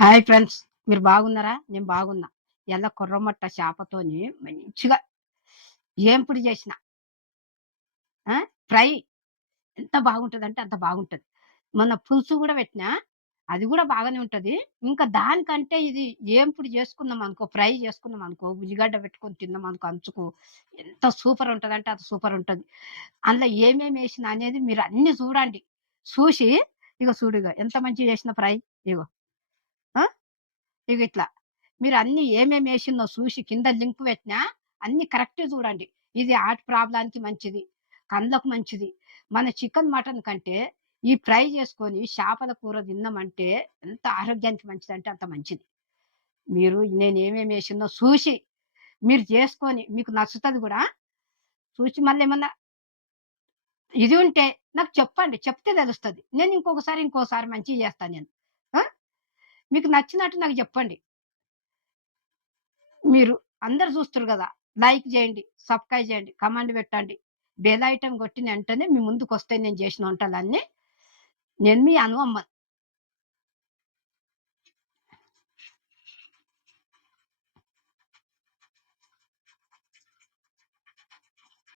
Hi friends. మీరు బాగున్నారా? నేను బాగున్నా. కొర్రమట్ట చేపతోని మంచిగా ఏంపుడు చేసిన ఆ! ఫ్రై ఎంత బాగుంటదంటే అంత బాగుంటది. మొన్న పులుసు గూడా పెట్టినా, అది గూడా బాగానే ఉంటది. ఇంకా దానికంటే ఇది ఏంపుడు చేసుకున్నామనుకో, ఫ్రై చేసుకున్నామనుకో, ఉల్లిగడ్డ పెట్టుకొని తిన్నామనుకో అంచుకు, ఎంత సూపర్ ఉంటదంటే అంత సూపర్ ఉంటది. అందులో ఏమేమేసినా అనేది మీరు అన్నీ చూడండి. చూసి ఇగో ఎంత మంచిగా చేసిన ఫ్రై. ఇగో ఆ! ఇగిట్లా. మీరన్నీ ఏమేమేసినో సూసి కింద లింక్ పెట్టినా, అన్నీ కరెక్ట్‌గా చూడండి. ఇది హార్ట్ ప్రాబ్లమ్‌కి మంచిది, కళ్ళకు మంచిది. మన చికెన్, మటన్ కంటే ఈ ఫ్రై చేసుకొని చేపల కూర తిన్నామంటే ఎంత ఆరోగ్యానికి మంచిదంటే అంత మంచిది. మీరు నేనేమేమేసినో సూసి, మీరు చేసుకొని మీకు నచ్చుతది గూడా. చూసి మళ్ళేమన్నా ఇది ఉంటే నాకు చెప్పండి. చెప్తే తెలుస్తది. నేను ఇంకోసారి మంచిగా చేస్తా నేను. ఆ! మీకు నచ్చినట్టు నాకు జెప్పండి. మీరు అందరూ జూస్తుర్రు గదా! లైక్ జేయండి, సబ్‌స్క్రైబ్ జేయండి, కమెంట్ పెట్టండి. బెల్ ఐటెమ్ కొట్టిన ఎంటనే మీ ముందుకొస్తాయి నేను జేసిన వంటలన్నీ. నేను మీ అను అమ్మ.